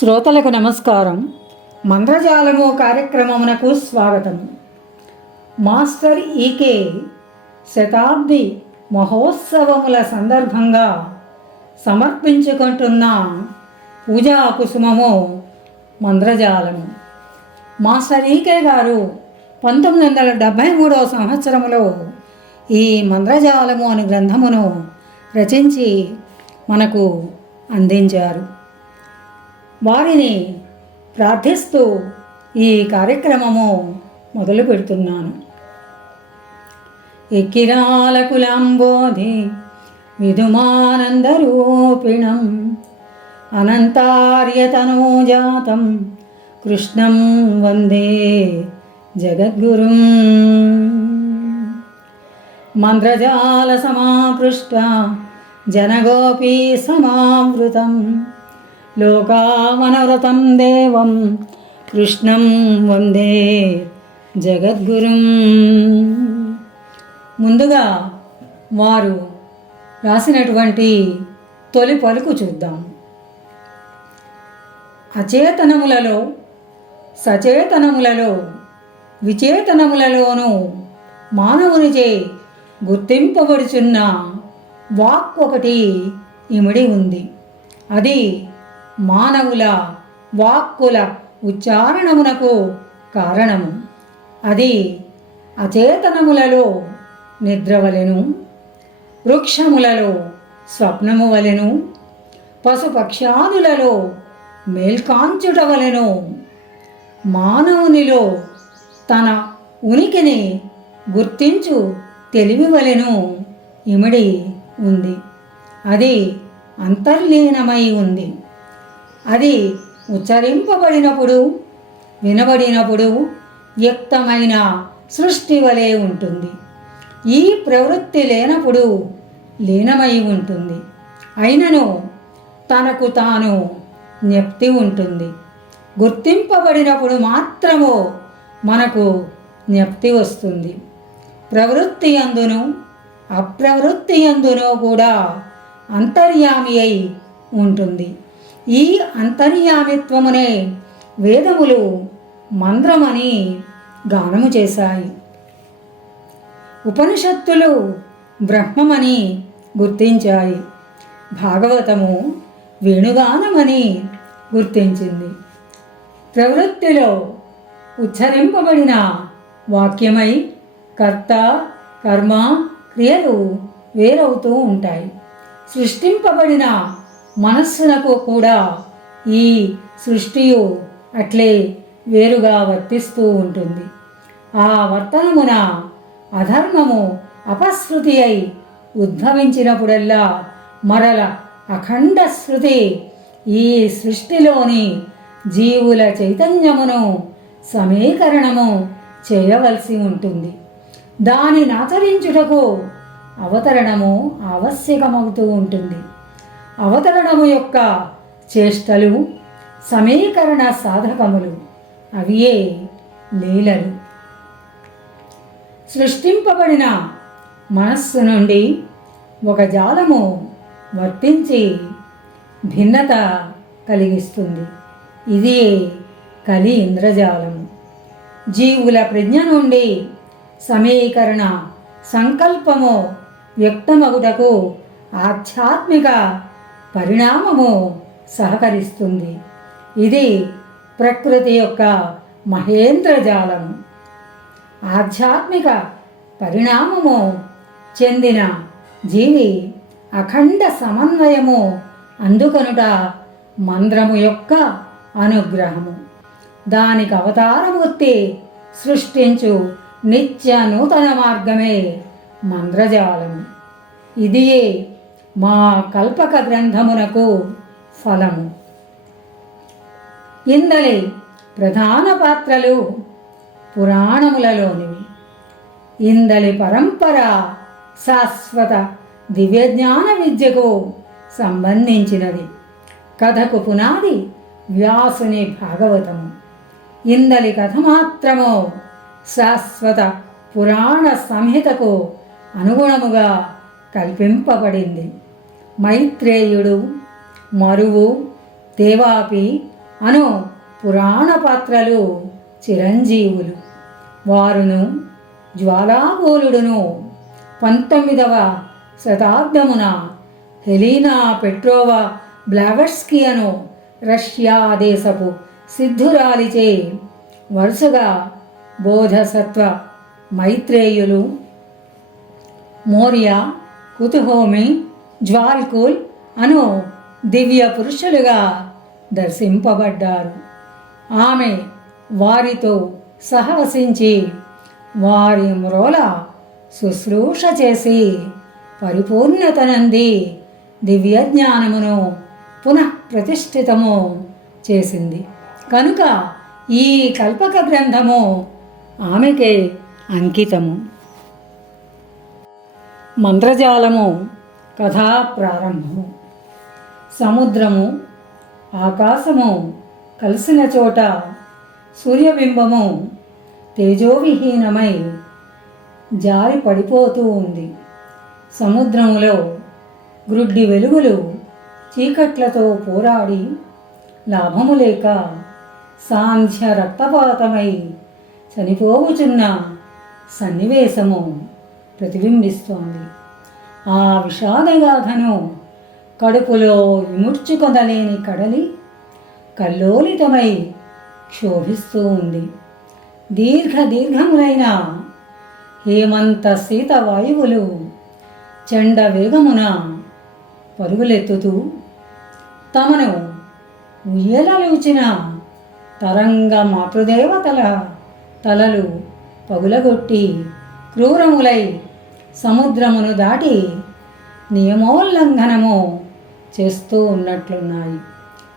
శ్రోతలకు నమస్కారం. మంత్రజాలము కార్యక్రమమునకు స్వాగతం. మాస్టర్ ఈకే శతాబ్ది మహోత్సవముల సందర్భంగా సమర్పించుకుంటున్న పూజా కుసుమము మంత్రజాలము. మాస్టర్ ఈకే గారు 1973 సంవత్సరంలో ఈ మంత్రజాలము అనే గ్రంథమును రచించి మనకు అందించారు. వారిని ప్రార్థిస్తూ ఈ కార్యక్రమము మొదలు పెడుతున్నాను. ఎక్కిరాలకులాంబోధి విధుమానందరూపిణం అనంతార్యతనోజాతం కృష్ణం వందే జగద్గురుం. మంత్రజాల సమాకృష్ట జనగోపీ సమావృతం లోకామనవృతం దేవం కృష్ణం వందే జగద్గురుం. ముందుగా వారు రాసినటువంటి తొలి పలుకు చూద్దాం. అచేతనములలో సచేతనములలో విచేతనములలోనూ మానవునిచే గుర్తింపబడుచున్న వాక్ ఒకటి ఇమిడి ఉంది. అది మానవుల వాక్కుల ఉచ్చారణమునకు కారణము. అది అచేతనములలో నిద్రవలెను, వృక్షములలో స్వప్నము వలెను, పశుపక్ష్యాదులలో మేల్కాంచుట వలెను మానవునిలో తన ఉనికిని గుర్తించు తెలివి వలెను ఇమిడి ఉంది. అది అంతర్లీనమై ఉంది. అది ఉచ్చరింపబడినప్పుడు వినబడినప్పుడు వ్యక్తమైన సృష్టి వలె ఉంటుంది. ఈ ప్రవృత్తి లేనప్పుడు లీనమై ఉంటుంది. అయినను తనకు తాను జ్ఞప్తి ఉంటుంది. గుర్తింపబడినప్పుడు మాత్రము మనకు జ్ఞప్తి వస్తుంది. ప్రవృత్తి అందును అప్రవృత్తి అందును కూడా అంతర్యామి అయి ఉంటుంది. ఈ అంతర్యామిత్వమునే వేదములు మంత్రమని గానము చేశాయి. ఉపనిషత్తులు బ్రహ్మమని గుర్తించాయి. భాగవతము వేణుగానమని గుర్తించింది. ప్రవృత్తిలో ఉచ్చరింపబడిన వాక్యమై కర్త కర్మ క్రియలు వేరవుతూ ఉంటాయి. సృష్టింపబడిన మనస్సునకు కూడా ఈ సృష్టియు అట్లే వేరుగా వర్తిస్తూ ఉంటుంది. ఆ వర్తనమున అధర్మము అపశృతి అయి ఉద్భవించినప్పుడల్లా మరల అఖండ శృతి ఈ సృష్టిలోని జీవుల చైతన్యమును సమీకరణము చేయవలసి ఉంటుంది. దానిని ఆచరించుటకు అవతరణము ఆవశ్యకమవుతూ ఉంటుంది. అవతరణము యొక్క చేష్టలు సమీకరణ సాధకములు, అవియే లీలలు. సృష్టింపబడిన మనస్సు నుండి ఒక జాలము వర్తించి భిన్నత కలిగిస్తుంది. ఇది కలి ఇంద్రజాలము. జీవుల ప్రజ్ఞ నుండి సమీకరణ సంకల్పము వ్యక్తమగుటకు ఆధ్యాత్మిక పరిణామము సహకరిస్తుంది. ఇది ప్రకృతి యొక్క మహేంద్రజాలము. ఆధ్యాత్మిక పరిణామము చెందిన జీవి అఖండ సమన్వయము అందుకొనుట మంత్రము యొక్క అనుగ్రహము. దానికి అవతారమూర్తి సృష్టించు నిత్య నూతన మార్గమే మంత్రజాలము. ఇదియే మా కల్పక గ్రంథమునకు ఫలము. ఇందలి ప్రధాన పాత్రలు పురాణములలోనివి. ఇందలి పరంపర శాశ్వత దివ్యజ్ఞాన విద్యకు సంబంధించినది. కథకు పునాది వ్యాసుని భాగవతము. ఇందలి కథ మాత్రము శాశ్వత పురాణ సంహితకు అనుగుణముగా కల్పింపబడింది. మైత్రేయుడు, మరువు, దేవాపి, అను పురాణ పాత్రలు చిరంజీవులు. వారును జ్వాలాగోలుడును 19వ శతాబ్దమున హెలీనా పెట్రోవా బ్లావట్స్కీ అను రష్యా దేశపు సిద్ధురాలిచే వరుసగా బోధసత్వ మైత్రేయులు, మౌర్య, కుతుహోమి, జ్వాల్కుల్ అను దివ్య పురుషులుగా దర్శింపబడ్డారు. ఆమె వారితో సహవసించి వారి మ్రోల శుశ్రూష చేసి పరిపూర్ణతనంది దివ్యజ్ఞానమును పునః ప్రతిష్ఠితము చేసింది. కనుక ఈ కల్పక గ్రంథము ఆమెకే అంకితము. మంత్రజాలము కథా ప్రారంభము. సముద్రము ఆకాశము కలిసిన చోట సూర్యబింబము తేజోవిహీనమై జారి పడిపోతూ ఉంది. సముద్రములో గ్రుడ్డి వెలుగులు చీకట్లతో పోరాడి లాభము లేక సాంధ్య రక్తపాతమై చనిపోవుచున్న సన్నివేశము ప్రతిబింబిస్తోంది. ఆ విషాదగాథను కడుపులో విముడ్చుకొనలేని కడలి కల్లోలితమై క్షోభిస్తూ ఉంది. దీర్ఘములైన హేమంత శీత వాయువులు చండ వేగమున పరుగులెత్తుతూ తమను ఉయ్యలూచిన తరంగ మాతృదేవతల తలలు పగులగొట్టి క్రూరములై సముద్రమును దాటి నియమోల్లంఘనము చేస్తూ ఉన్నట్లున్నాయి.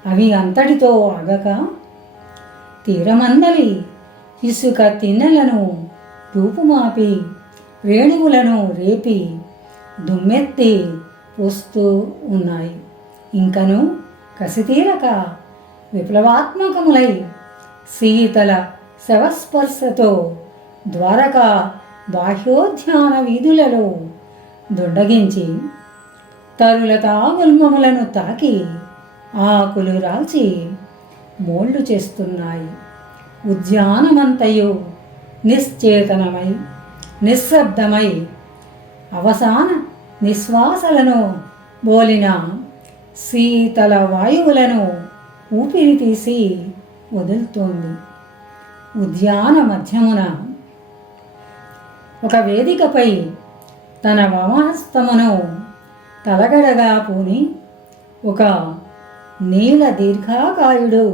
అవి అంతటితో ఆగక తీరమందలి ఇసుక తిన్నెలను రూపుమాపి రేణువులను రేపి దుమ్మెత్తి పోస్తూ ఉన్నాయి. ఇంకను కసితీరక విప్లవాత్మకములై శీతల శవస్పర్శతో ద్వారకా బాహ్యోద్యాన వీధులలో దొండగించి తరులతా గుల్మములను తాకి ఆకులు రాల్చి మోళ్ళు చేస్తున్నాయి. ఉద్యానమంతయు నిశ్చేతనమై నిశ్శబ్దమై అవసాన నిశ్వాసలను బోలిన శీతల వాయువులను ఊపిరి తీసి వదులుతోంది. ఉద్యాన మధ్యమున ఒక వేదికపై తన వామహస్తమును తలగడగా పూని ఒక నీల దీర్ఘాకాయుడు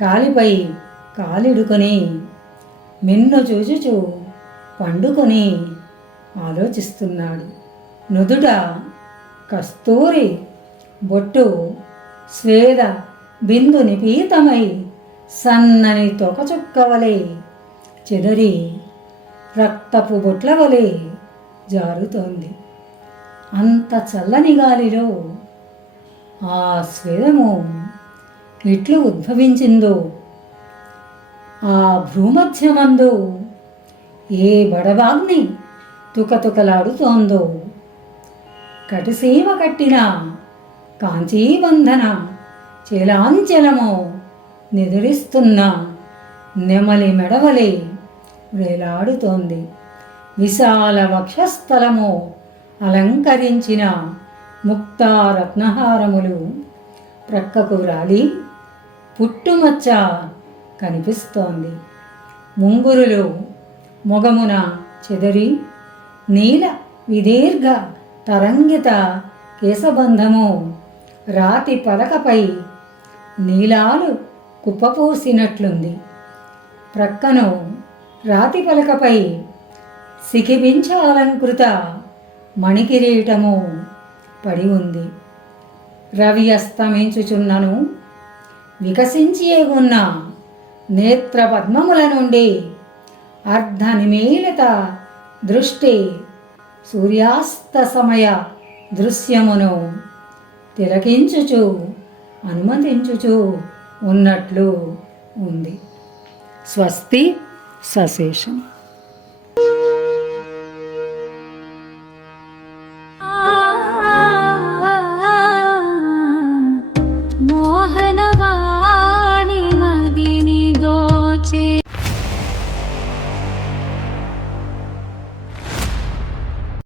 కాలిపై కాలిడుకొని మిన్ను చూచుచు పండుకొని ఆలోచిస్తున్నాడు. నుదుట కస్తూరి బొట్టు స్వేద బిందు నిపీతమై సన్నని తొకచుక్కవలే చెదరి రక్తపు బొట్ల వలె జారుతోంది. అంత చల్లని గాలిలో ఆ స్వేదము ఎట్లు ఉద్భవించిందో, ఆ భ్రూమధ్యమందు ఏ బడబాగ్ని తుకతుకలాడుతోందో, కటిసీమ కట్టిన కాంచీబంధన చేలాంచలము నిదురిస్తున్న నెమలి మెడవలే వేలాడుతోంది. విశాల వక్షస్థలము అలంకరించిన ముక్తారత్నహారములు ప్రక్కకు రాలి పుట్టుమచ్చ కనిపిస్తోంది. ముంగురులు మొగమున చెదరి నీల విదీర్ఘ తరంగిత కేశబంధము రాతి పలకపై నీలాలు కుప్పపూసినట్లుంది. ప్రక్కను రాతి పలకపై సికిపించాలంకృత మణికిరీటము పడి ఉంది. రవి అస్తమించుచున్నను వికసించి ఎగున్న నేత్ర పద్మముల నుండి అర్ధ నిమీలిత దృష్టి సూర్యాస్త సమయ దృశ్యమును తిలకించుచు అనుమతించుచు ఉన్నట్లు ఉంది. స్వస్తి సశేషం.